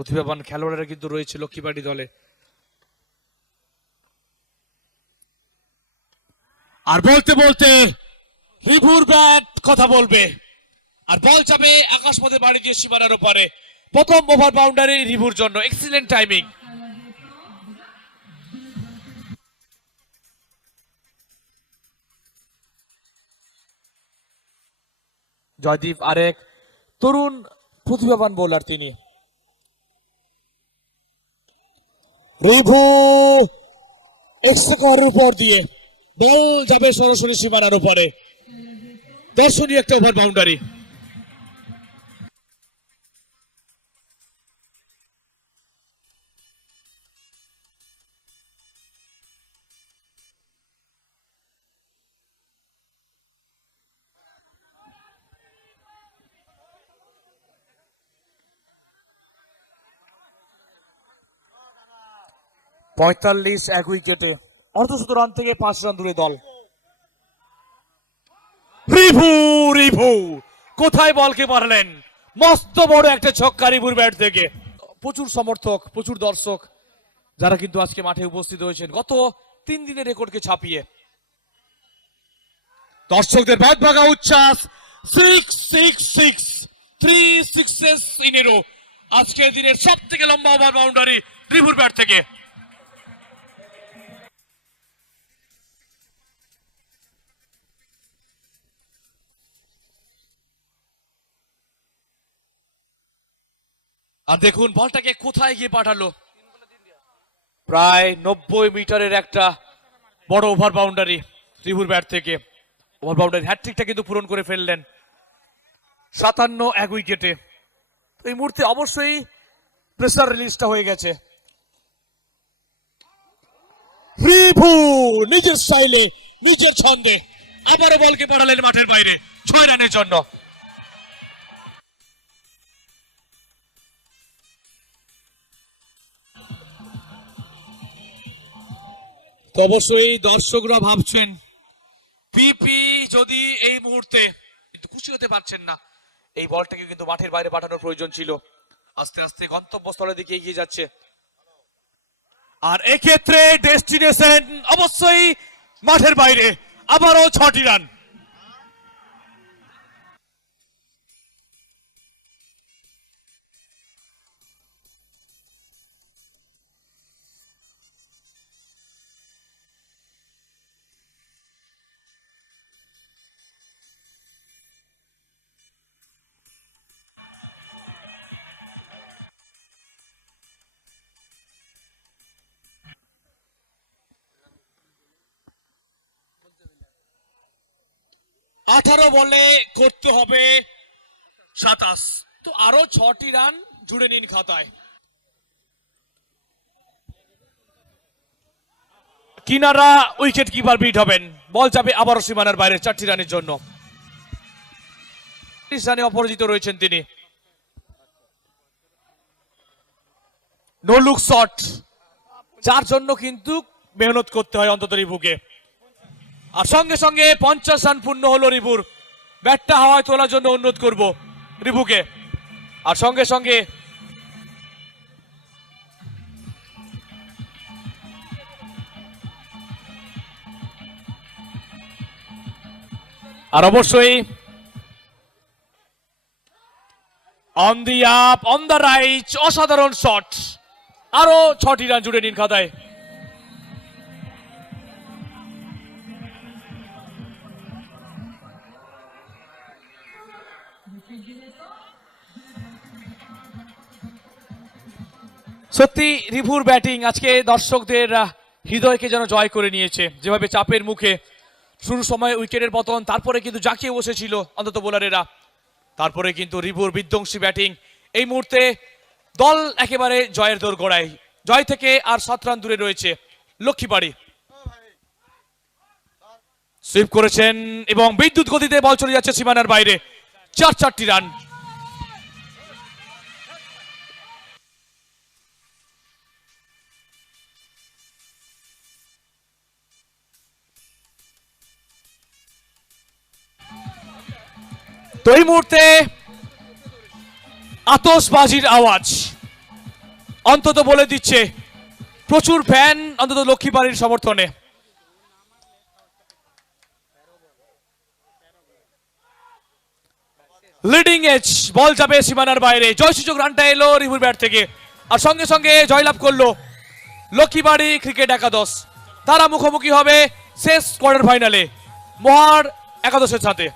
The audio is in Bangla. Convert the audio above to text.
প্রতিভাবান খেলোয়াড়রা কিন্তু রয়েছে লক্ষ্মীবাড়ি দলে। আর বলতে বলতে রিভুর ব্যাট কথা বলবে, আর বল যাবে আকাশপথে বাড়ি দিয়ে সীমানার উপরে। প্রথম ওভার বাউন্ডারি রিভুর জন্য, এক্সিলেন্ট টাইমিং। জয়দীপ আরেক তরুণ প্রতিভাবান বোলার, তিনি। রিভু এক্সট্রা উপর দিয়ে বল যাবে সরাসরি সীমানার উপরে। দর্শনীয় একটা ওভার বাউন্ডারি। পঁয়তাল্লিশ এক উইকেটে, অর্ধশত রান থেকে 5 রান দূরে দল। রিভু রিভু কোথায় বলকে মারলেন, মস্ত বড় একটা ছক্কা রিভুর ব্যাট থেকে। প্রচুর সমর্থক, প্রচুর দর্শক যারা কিন্তু আজকে মাঠে উপস্থিত হয়েছেন গত 3 দিনের রেকর্ডকে ছাপিয়ে। দর্শকদের বাদ ভাগা উচ্ছ্বাস। 666 3 সিক্সেস ইন এ রো। আজকের দিনের সব থেকে লম্বা ওভার বাউন্ডারি রিভুর ব্যাট থেকে। আর দেখুন বলটাকে কোথায় গিয়ে পাঠালো, প্রায় 90 মিটারের একটা বড় ওভার বাউন্ডারি রিভুর ব্যাট থেকে। ওভার বাউন্ডারি হ্যাটট্রিকটা কিন্তু পূরণ করে ফেললেন 57 এক উইকেটে। এই মুহূর্তে অবশ্যই প্রেসার রিলিজটা হয়ে গেছে। রিভু নিজের স্টাইলে, নিজের ছন্দে আবারও বলকে পাঠালেন মাঠের বাইরে 6 রানের জন্য। তো অবশ্যই দর্শকরা ভাবছেন পিপি যদি এই মুহূর্তে কিন্তু খুশি হতে পারছেন না, এই বলটাকে কিন্তু মাঠের বাইরে পাঠানোর প্রয়োজন ছিল। আস্তে আস্তে গন্তব্যস্থলের দিকে এগিয়ে যাচ্ছে, আর এক্ষেত্রে ডেস্টিনেশন অবশ্যই মাঠের বাইরে। আবারও 6টি রান। আঠারো বলে করতে হবে 27, তো আরো 6টি রান জুড়ে নিন খাতায়। কিনারা উইকেট কিপার বিট হবেন, বল যাবে আবারও সীমানার বাইরে 4টি রানের জন্য। 30 রানে অপরাজিত রয়েছেন তিনি। নো লুক শট, যার জন্য কিন্তু মেহনত করতে হয় অন্তত রিভুকে। আর সঙ্গে সঙ্গে 50 রান পূর্ণ হলো রিভুর। ব্যাটটা হাওয়ায় তোলার জন্য অনুরোধ করব রিভুকে। আর সঙ্গে সঙ্গে আর অবশ্যই on the up, on the right, অসাধারণ শট। আরো 6টি রান জুড়ে নিন খাতায়। সত্যি রিভুর ব্যাটিং আজকে দর্শকদের হৃদয়কে যেন জয় করে নিয়েছে। যেভাবে চাপের মুখে শুরু সময় উইকেটের পতন, তারপরে কিন্তু জাকিয়ে বসেছিল অন্তত বোলারেরা, তারপরে কিন্তু রিভুর বিধ্বংসী ব্যাটিং। এই মুহূর্তে দল একেবারে জয়ের দোরগোড়ায়। জয় থেকে আর 7 রান দূরে রয়েছে লক্ষ্মীবাড়ি। সুইপ করেছেন এবং বিদ্যুৎ গতিতে বল চলে যাচ্ছে সীমানার বাইরে। 4টি রান। তো এই মুহূর্তে আতশবাজির আওয়াজ। অন্তত বলে দিচ্ছে প্রচুর ফ্যান অন্তত লক্ষ্মীবাড়ির সমর্থনে। লিডিং এজ, বল যাবে সীমানার বাইরে, জয় সুযোগ রানটা এলো রিভুর ব্যাট থেকে, আর সঙ্গে সঙ্গে জয়লাভ করলো লক্ষ্মীবাড়ি ক্রিকেট একাদশ। তারা মুখোমুখি হবে শেষ কোয়ার্টার ফাইনালে মহার একাদশের সাথে।